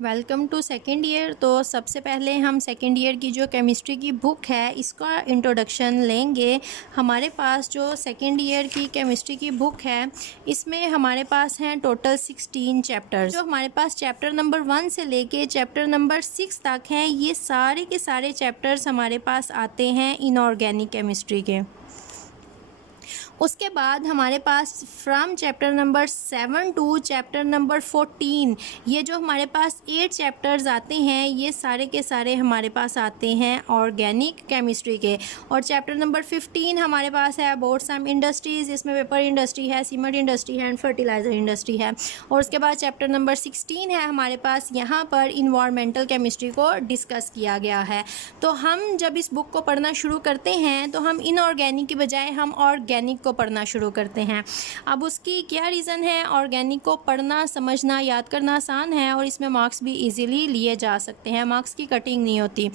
Welcome to second year. तो सबसे पहले हम सेकेंड ईयर की जो केमिस्ट्री की बुक है इसका इंट्रोडक्शन लेंगे। हमारे पास जो सेकेंड ईयर की केमिस्ट्री की बुक है इसमें हमारे पास हैं टोटल 16 चैप्टर्स। जो हमारे पास चैप्टर नंबर 1 से लेके चैप्टर नंबर 6 तक हैं, ये सारे के सारे चैप्टर्स हमारे पास आते हैं इनऑर्गेनिक केमिस्ट्री के। उसके बाद हमारे पास from chapter number 7 to chapter number 14 ये जो हमारे पास 8 चैप्टर्स आते हैं, ये सारे के सारे हमारे पास आते हैं ऑर्गेनिक केमिस्ट्री के। और चैप्टर नंबर 15 हमारे पास है अबाउट सम इंडस्ट्रीज़, इसमें पेपर इंडस्ट्री है, सीमेंट इंडस्ट्री है एंड फर्टिलाइज़र इंडस्ट्री है। और उसके बाद चैप्टर नंबर 16 है हमारे पास, यहाँ पर इन्वायरमेंटल केमिस्ट्री को डिस्कस किया गया है। तो हम जब इस बुक को पढ़ना शुरू करते हैं तो हम इनऑर्गेनिक की बजाय हम ऑर्गेनिक को पढ़ना शुरू करते हैं। अब उसकी क्या रीज़न है? ऑर्गेनिक को पढ़ना, समझना, याद करना आसान है और इसमें मार्क्स भी इजीली लिए जा सकते हैं, मार्क्स की कटिंग नहीं होती।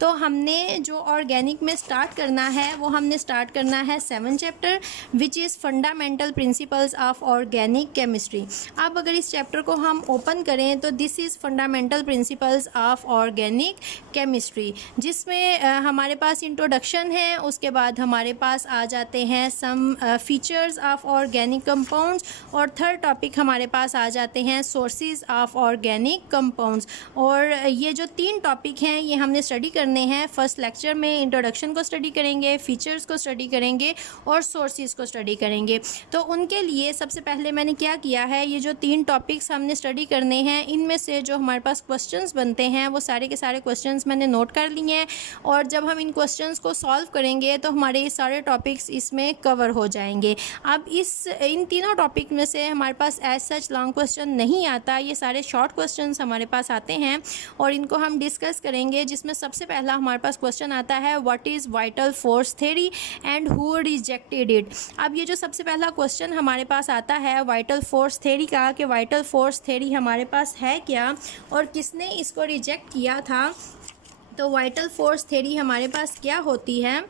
तो हमने जो ऑर्गेनिक में स्टार्ट करना है वो हमने स्टार्ट करना है 7 chapter which is fundamental principles of organic chemistry. अब अगर इस चैप्टर को हम ओपन करें तो this is fundamental principles of organic chemistry, जिसमें हमारे पास इंट्रोडक्शन है। उसके बाद हमारे पास आ जाते हैं some features of organic compounds और थर्ड टॉपिक हमारे पास आ जाते हैं सोर्सेज ऑफ ऑर्गेनिक कंपाउंड्स। और ये जो 3 टॉपिक हैं ये हमने स्टडी करने हैं। फर्स्ट लेक्चर में इंट्रोडक्शन को स्टडी करेंगे, फीचर्स को स्टडी करेंगे और सोर्सेज को स्टडी करेंगे। तो उनके लिए सबसे पहले मैंने क्या किया है, ये जो 3 टॉपिक्स हमने स्टडी करने हैं इनमें से जो हमारे पास क्वेश्चंस बनते हैं वो सारे के सारे क्वेश्चंस मैंने नोट कर लिए हैं। और जब हम इन क्वेश्चंस को सॉल्व करेंगे तो हमारे ये सारे टॉपिक्स इसमें कवर हो जाएंगे। अब इन तीनों टॉपिक में से हमारे पास एज सच लॉन्ग क्वेश्चन नहीं आता, ये सारे शॉर्ट क्वेश्चंस हमारे पास आते हैं और इनको हम डिस्कस करेंगे। जिसमें सबसे पहला हमारे पास क्वेश्चन आता है what is vital force theory and who rejected it. अब ये जो सबसे पहला क्वेश्चन हमारे पास आता है वाइटल फोर्स थ्योरी का, कि वाइटल फोर्स थ्योरी हमारे पास है क्या और किसने इसको रिजेक्ट किया था। तो वाइटल फोर्स थ्योरी हमारे पास क्या होती है?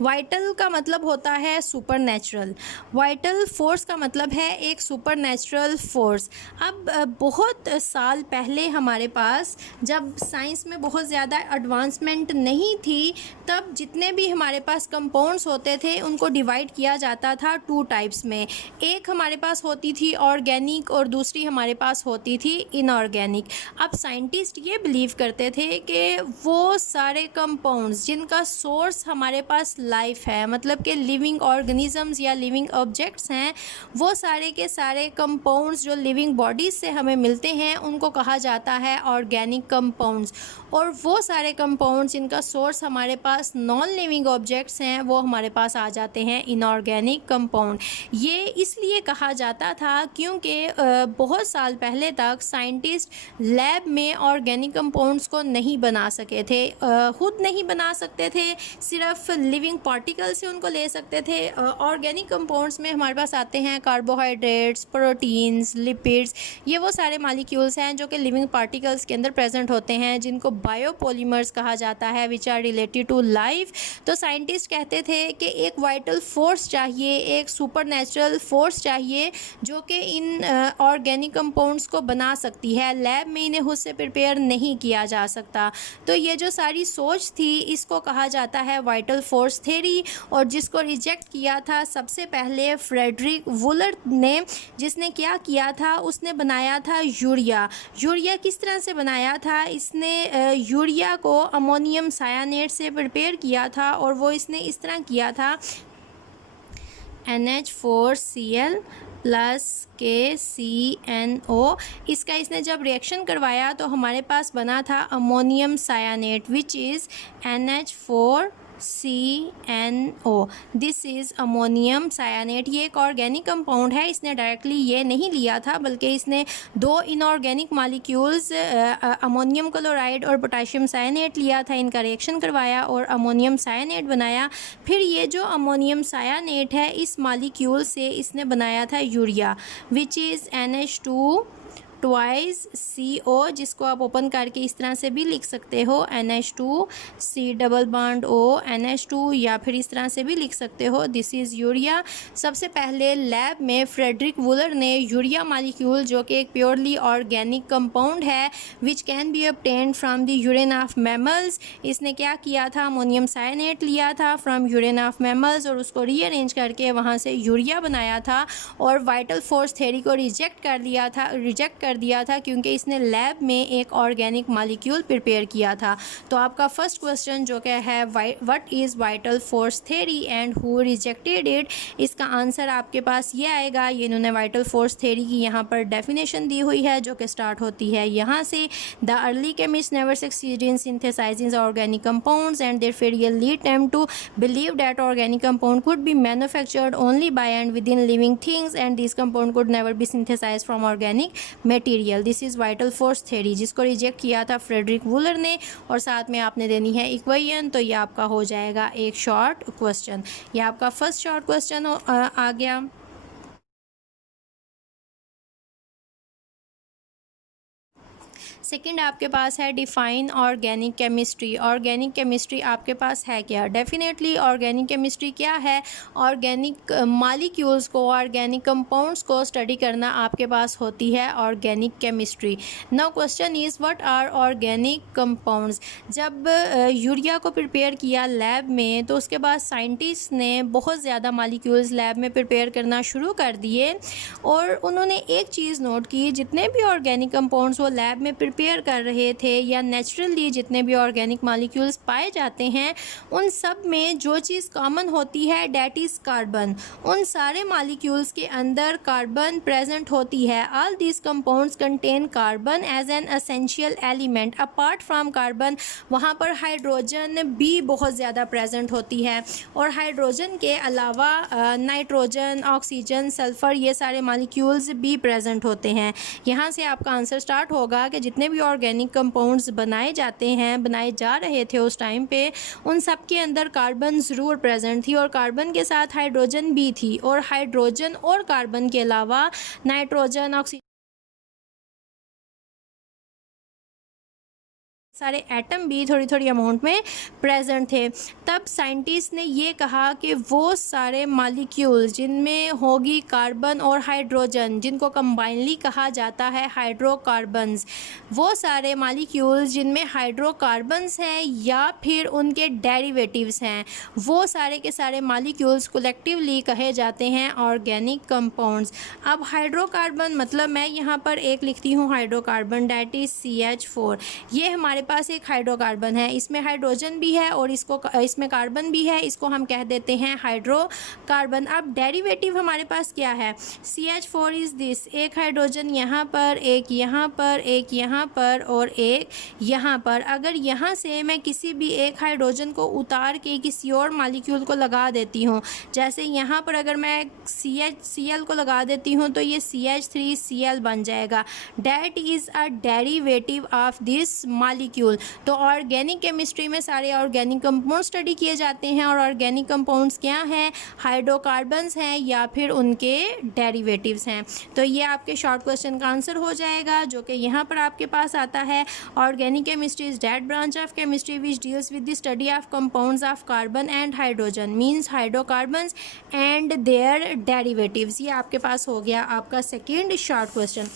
वाइटल का मतलब होता है सुपर नेचुरल, वाइटल फोर्स का मतलब है एक सुपर नेचुरल फोर्स। अब बहुत साल पहले हमारे पास जब साइंस में बहुत ज़्यादा एडवांसमेंट नहीं थी, तब जितने भी हमारे पास कंपाउंड्स होते थे उनको डिवाइड किया जाता था 2 टाइप्स में। एक हमारे पास होती थी ऑर्गेनिक और दूसरी हमारे पास होती थी इनऑर्गेनिक। अब साइंटिस्ट ये बिलीव करते थे कि वो सारे कंपाउंड्स जिनका सोर्स हमारे पास लाइफ है, मतलब कि लिविंग ऑर्गेनिजम्स या लिविंग ऑब्जेक्ट्स हैं, वो सारे के सारे कंपाउंड्स जो लिविंग बॉडीज़ से हमें मिलते हैं उनको कहा जाता है ऑर्गेनिक कंपाउंड्स। और वो सारे कंपाउंड्स जिनका सोर्स हमारे पास नॉन लिविंग ऑब्जेक्ट्स हैं वो हमारे पास आ जाते हैं इनऑर्गेनिक कंपाउंड। ये इसलिए कहा जाता था क्योंकि बहुत साल पहले तक साइंटिस्ट लैब में ऑर्गेनिक कंपाउंड्स को नहीं बना सके थे, खुद नहीं बना सकते थे, सिर्फ लिविंग पार्टिकल से उनको ले सकते थे। ऑर्गेनिक कंपाउंड्स में हमारे पास आते हैं कार्बोहाइड्रेट्स, प्रोटीन्स, लिपिड्स, ये वो सारे मॉलिक्यूल्स हैं जो कि लिविंग पार्टिकल्स के अंदर प्रेजेंट होते हैं, जिनको बायोपॉलीमर्स कहा जाता है, which are related to life. तो साइंटिस्ट कहते थे कि एक वाइटल फोर्स चाहिए, एक सुपर नेचुरल फोर्स चाहिए जो कि इन ऑर्गेनिक कंपाउंड्स को बना सकती है, लैब में इन्हें खुद से प्रिपेयर नहीं किया जा सकता। तो ये जो सारी सोच थी इसको कहा जाता है वाइटल फोर्स थ्योरी। और जिसको रिजेक्ट किया था सबसे पहले फ्रेडरिक वुलर ने, जिसने क्या किया था, उसने बनाया था यूरिया। यूरिया किस तरह से बनाया था? इसने यूरिया को अमोनियम सायानेट से प्रिपेयर किया था और वो इसने इस तरह किया था NH4Cl प्लस KCNO। इसका इसने जब रिएक्शन करवाया तो हमारे पास बना था ammonium cyanate which is NH4CNO। This is ammonium cyanate. ये एक ऑर्गेनिक कंपाउंड है, इसने डायरेक्टली ये नहीं लिया था बल्कि इसने 2 इनऑर्गेनिक मॉलिक्यूल्स अमोनियम क्लोराइड और पोटेशियम सायानेट लिया था, इनका रिएक्शन करवाया और अमोनियम सायानेट बनाया। फिर ये जो अमोनियम सायानेट है इस मॉलिक्यूल से इसने बनाया था urea which is NH2 twice CO, जिसको आप ओपन करके इस तरह से भी लिख सकते हो NH2 C double bond O NH2, या फिर इस तरह से भी लिख सकते हो दिस इज़ यूरिया। सबसे पहले लैब में फ्रेडरिक वुलर ने यूरिया मालिक्यूल, जो कि एक प्योरली ऑर्गेनिक कंपाउंड है which can be obtained from the urine of mammals, इसने क्या किया था, अमोनियम साइनेट लिया था फ्रॉम यूरिन ऑफ मैमल्स और उसको रीअरेंज करके वहाँ से यूरिया बनाया था, और वाइटल फोर्स थ्योरी को रिजेक्ट कर दिया था क्योंकि इसने लैब में एक ऑर्गेनिक मॉलिक्यूल प्रिपेयर किया था। तो आपका फर्स्ट क्वेश्चन जो कि है what is vital force theory and who rejected it, इसका आंसर आपके पास ये आएगा। ये इन्होंने वाइटल फोर्स थ्योरी की यहाँ पर डेफिनेशन दी हुई है जो कि स्टार्ट होती है यहाँ से, the early chemist never succeed in synthesising organic compounds and their failure lead them to believe that organic compound could be manufactured only by and within living things and this compound could never be synthesised from organic material. This is vital force theory, जिसको reject किया था Frederick Wular ने, और साथ में आपने देनी है इक्वेशन। तो ये आपका हो जाएगा एक शॉर्ट क्वेश्चन। ये आपका फर्स्ट शॉर्ट क्वेश्चन आ गया। सेकंड आपके पास है define organic chemistry. Organic chemistry आपके पास है क्या? डेफिनेटली ऑर्गेनिक केमिस्ट्री क्या है? ऑर्गेनिक मॉलिक्यूल्स को, ऑर्गेनिक कंपाउंड्स को स्टडी करना आपके पास होती है organic chemistry. Now question is what are organic compounds. जब यूरिया को प्रिपेयर किया लैब में तो उसके बाद साइंटिस्ट ने बहुत ज़्यादा मॉलिक्यूल्स लैब में प्रिपेयर करना शुरू कर दिए, और उन्होंने एक चीज़ नोट की, जितने भी ऑर्गेनिक कंपाउंड्स वो लैब में प्रिपेयर कर रहे थे या नेचुरली जितने भी ऑर्गेनिक मॉलिक्यूल्स पाए जाते हैं, उन सब में जो चीज़ कॉमन होती है डैट इज़ कार्बन। उन सारे मॉलिक्यूल्स के अंदर कार्बन प्रेजेंट होती है। All these compounds contain carbon as an essential element. Apart from carbon वहाँ पर हाइड्रोजन भी बहुत ज़्यादा प्रेजेंट होती है, और हाइड्रोजन के अलावा नाइट्रोजन, ऑक्सीजन, सल्फ़र, ये सारे मॉलिक्यूल्स भी प्रेजेंट होते हैं। यहाँ से आपका आंसर स्टार्ट होगा कि जितने भी ऑर्गेनिक कंपाउंड्स बनाए जा रहे थे उस टाइम पे, उन सब के अंदर कार्बन ज़रूर प्रेजेंट थी, और कार्बन के साथ हाइड्रोजन भी थी, और हाइड्रोजन और कार्बन के अलावा नाइट्रोजन, ऑक्सीजन, सारे एटम भी थोड़ी थोड़ी अमाउंट में प्रेजेंट थे। तब साइंटिस्ट ने ये कहा कि वो सारे मॉलिक्यूल्स जिनमें होगी कार्बन और हाइड्रोजन, जिनको कंबाइनली कहा जाता है हाइड्रोकार्बन्स, वो सारे मॉलिक्यूल्स जिनमें हाइड्रोकार्बन्स हैं या फिर उनके डेरिवेटिव्स हैं, वो सारे के सारे मॉलिक्यूल्स कलेक्टिवली कहे जाते हैं ऑर्गेनिक कंपाउंड्स। अब हाइड्रोकार्बन मतलब मैं यहाँ पर एक लिखती हूँ हाइड्रोकार्बन, डैट इज़ CH4। ये हमारे पास एक हाइड्रोकार्बन है, इसमें हाइड्रोजन भी है और इसमें कार्बन भी है, इसको हम कह देते हैं हाइड्रोकार्बन। अब डेरिवेटिव हमारे पास क्या है? CH4 इज़ दिस, एक हाइड्रोजन यहाँ पर, एक यहाँ पर, एक यहाँ पर और एक यहाँ पर। अगर यहाँ से मैं किसी भी एक हाइड्रोजन को उतार के किसी और मॉलिक्यूल को लगा देती हूँ, जैसे यहाँ पर अगर मैं CL को लगा देती हूँ तो ये CH3Cl बन जाएगा। That is a derivative of this molecule. तो ऑर्गेनिक केमिस्ट्री में सारे ऑर्गेनिक कंपाउंड स्टडी किए जाते हैं, और ऑर्गेनिक कंपाउंड्स क्या हैं? हाइड्रोकार्बन्स हैं या फिर उनके डेरिवेटिव्स हैं। तो ये आपके शॉर्ट क्वेश्चन का आंसर हो जाएगा, जो कि यहाँ पर आपके पास आता है। Organic chemistry is that branch of chemistry which deals with the study of compounds of carbon and hydrogen, means hydrocarbons and their derivatives. ये आपके पास हो गया आपका सेकेंड शॉर्ट क्वेश्चन।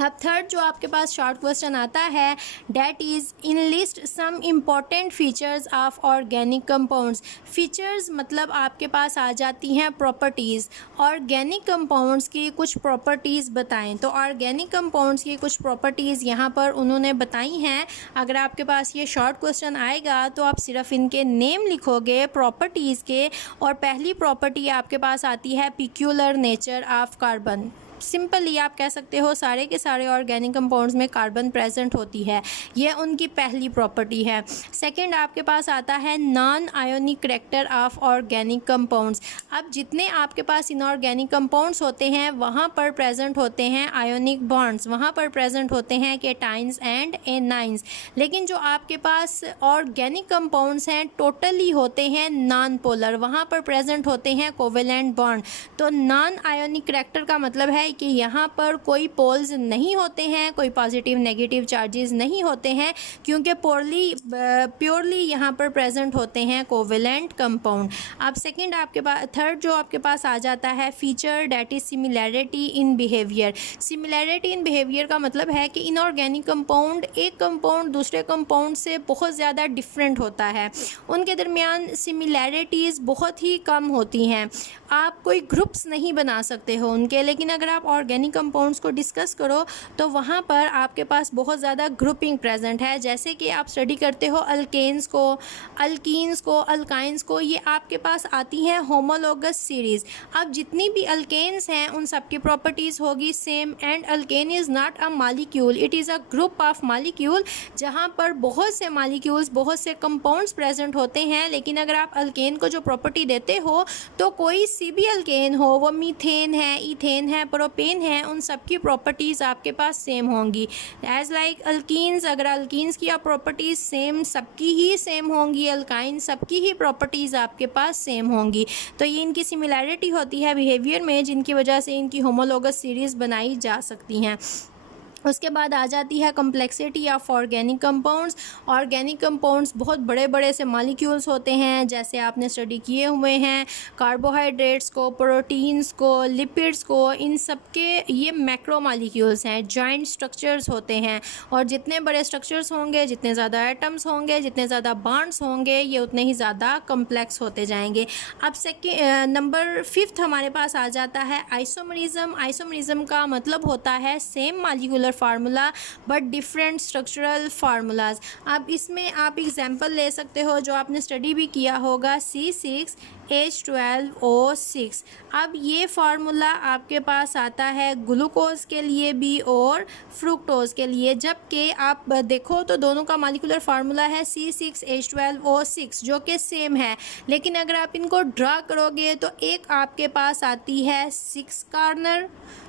अब थर्ड जो आपके पास शॉर्ट क्वेश्चन आता है, that is enlist some important features of organic compounds. Features मतलब आपके पास आ जाती हैं प्रॉपर्टीज़। ऑर्गेनिक कंपाउंड्स की कुछ प्रॉपर्टीज़ बताएं। तो ऑर्गेनिक कंपाउंड्स की कुछ प्रॉपर्टीज़ यहाँ पर उन्होंने बताई हैं। अगर आपके पास ये शॉर्ट क्वेश्चन आएगा तो आप सिर्फ इनके नेम लिखोगे प्रॉपर्टीज़ के, और पहली प्रॉपर्टी आपके पास आती है peculiar nature of carbon. Simply आप कह सकते हो सारे के सारे ऑर्गेनिक कंपाउंड्स में कार्बन प्रेजेंट होती है, ये उनकी पहली प्रॉपर्टी है। सेकंड आपके पास आता है non ionic character of organic compounds. अब जितने आपके पास इनऑर्गेनिक कंपाउंड्स होते हैं वहाँ पर प्रेजेंट होते हैं आयोनिक बॉन्ड्स, वहाँ पर प्रेजेंट होते हैं केटाइंस एंड एनाइंस। लेकिन जो आपके पास ऑर्गेनिक कंपाउंड्स हैं टोटली होते हैं नॉन पोलर, वहाँ पर प्रेजेंट होते हैं कोवेलेंट बॉन्ड। तो नॉन आयोनिक करैक्टर का मतलब है है कि यहाँ पर कोई पोल्स नहीं होते हैं, कोई पॉजिटिव नेगेटिव चार्जेस नहीं होते हैं, क्योंकि प्योरली यहाँ पर प्रेजेंट होते हैं कोवेलेंट कंपाउंड। अब सेकंड आपके पास, थर्ड जो आपके पास आ जाता है feature, that is similarity in behaviour. Similarity in behaviour का मतलब है कि इनऑर्गेनिक कंपाउंड एक कंपाउंड दूसरे कंपाउंड से बहुत ज़्यादा डिफरेंट होता है, उनके दरमियान सिमिलैरिटीज़ बहुत ही कम होती हैं, आप कोई ग्रुप्स नहीं बना सकते हो उनके। लेकिन अगर आप ऑर्गेनिक कंपाउंड्स को डिस्कस करो तो वहाँ पर आपके पास बहुत ज़्यादा ग्रुपिंग प्रेजेंट है। जैसे कि आप स्टडी करते हो अल्केन्स को, अल्कीन्स को, अल्काइंस को, ये आपके पास आती हैं होमोलोगस सीरीज़। अब जितनी भी अल्केन्स हैं उन सब की प्रॉपर्टीज़ होगी same. And alkane is not a molecule, it is a group of molecule, जहाँ पर बहुत से मॉलिक्यूल्स, बहुत से कंपाउंड्स प्रेजेंट होते हैं। लेकिन अगर आप अल्केन को जो प्रॉपर्टी देते हो तो कोई सी भी अल्केन हो, वो मीथेन है, इथेन है, प्रोपेन है, उन सब की प्रॉपर्टीज़ आपके पास सेम होंगी। एज लाइक अल्कीन्स, अगर अल्कीन्स की आप प्रॉपर्टीज़ सेम, सबकी ही सेम होंगी, अल्काइन सबकी ही प्रॉपर्टीज़ आपके पास सेम होंगी। तो ये इनकी सिमिलैरिटी होती है बिहेवियर में, जिनकी वजह से इनकी होमोलोगस सीरीज़ बनाई जा सकती हैं। उसके बाद आ जाती है complexity of organic compounds. Organic compounds बहुत बड़े बड़े से मॉलिक्यूल्स होते हैं, जैसे आपने स्टडी किए हुए हैं कार्बोहाइड्रेट्स को, प्रोटीन्स को, लिपिड्स को, इन सब के ये मैक्रो मॉलिक्यूल्स हैं, जॉइंट स्ट्रक्चर्स होते हैं। और जितने बड़े स्ट्रक्चर्स होंगे, जितने ज़्यादा एटम्स होंगे, जितने ज़्यादा बॉन्ड्स होंगे, ये उतने ही ज़्यादा कम्प्लेक्स होते जाएंगे। अब नंबर 5 हमारे पास आ जाता है आइसोमरिज्म। आइसोमरिज्म का मतलब होता है same molecular formula but different structural formulas. अब इसमें आप एग्जांपल ले सकते हो जो आपने स्टडी भी किया होगा, C6H12O6। अब ये फार्मूला आपके पास आता है ग्लूकोज के लिए भी और फ्रुक्टोज के लिए, जबकि आप देखो तो दोनों का मॉलिक्यूलर फार्मूला है C6H12O6 जो कि सेम है। लेकिन अगर आप इनको ड्रा करोगे तो एक आपके पास आती है 6 कॉर्नर,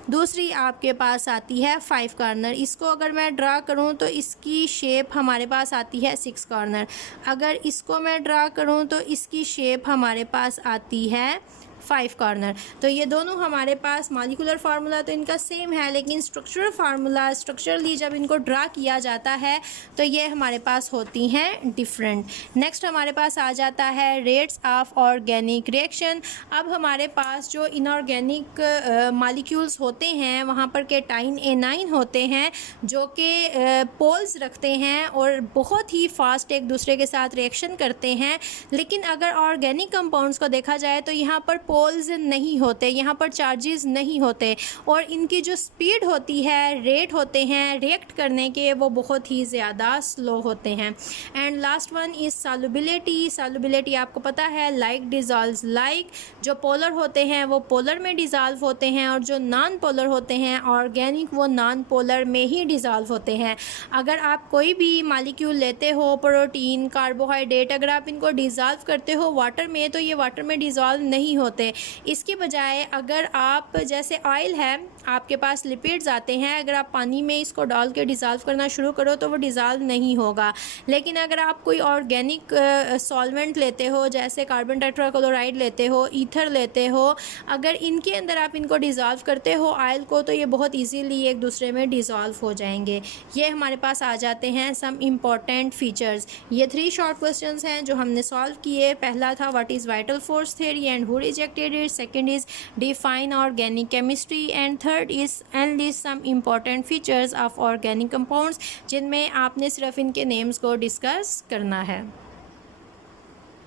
दूसरी आपके पास आती है 5 कॉर्नर। इसको अगर मैं ड्रा करूं तो इसकी शेप हमारे पास आती है 6 कॉर्नर। अगर इसको मैं ड्रा करूं तो इसकी शेप हमारे पास आती है 5 कॉर्नर। तो ये दोनों हमारे पास मॉलिक्यूलर फार्मूला तो इनका सेम है, लेकिन स्ट्रक्चरल फार्मूला, स्ट्रक्चरली जब इनको ड्रा किया जाता है तो ये हमारे पास होती हैं डिफरेंट। नेक्स्ट हमारे पास आ जाता है रेट्स ऑफ ऑर्गेनिक रिएक्शन। अब हमारे पास जो इनऑर्गेनिक मॉलिक्यूल्स होते हैं वहाँ पर केटाइन एनाइन होते हैं जो कि पोल्स रखते हैं और बहुत ही फास्ट एक दूसरे के साथ रिएक्शन करते हैं। लेकिन अगर ऑर्गेनिक कंपाउंड्स को देखा जाए तो यहाँ पर पोल्स नहीं होते, यहाँ पर चार्जेस नहीं होते, और इनकी जो स्पीड होती है, रेट होते हैं रिएक्ट करने के, वो बहुत ही ज़्यादा स्लो होते हैं। And last one is solubility. Solubility आपको पता है लाइक डिज़ॉल्व्स लाइक, जो पोलर होते हैं वो पोलर में डिज़ॉल्व होते हैं और जो नॉन पोलर होते हैं ऑर्गेनिक वो नॉन पोलर में ही डिज़ॉल्व होते हैं। अगर आप कोई भी मॉलिक्यूल लेते हो, प्रोटीन, कार्बोहाइड्रेट, अगर आप इनको डिज़ॉल्व करते हो वाटर में तो ये वाटर में डिज़ॉल्व नहीं होते। इसके बजाय अगर आप, जैसे ऑयल है, आपके पास लिपिड्स आते हैं, अगर आप पानी में इसको डाल के डिज़ॉल्व करना शुरू करो तो वो डिज़ॉल्व नहीं होगा। लेकिन अगर आप कोई ऑर्गेनिक सॉल्वेंट लेते हो, जैसे कार्बन टेट्राक्लोराइड लेते हो, ईथर लेते हो, अगर इनके अंदर आप इनको डिज़ॉल्व करते हो ऑयल को तो ये बहुत ईजीली एक दूसरे में डिज़ॉल्व हो जाएंगे। ये हमारे पास आ जाते हैं सम इम्पॉर्टेंट फीचर्स। ये 3 शॉर्ट क्वेश्चंस हैं जो हमने सॉल्व किए। पहला था what is vital force theory and who rejected it, second is define organic chemistry, and third is enlist some important features of organic compounds, जिनमें आपने सिर्फ इनके नेम्स को डिस्कस करना है।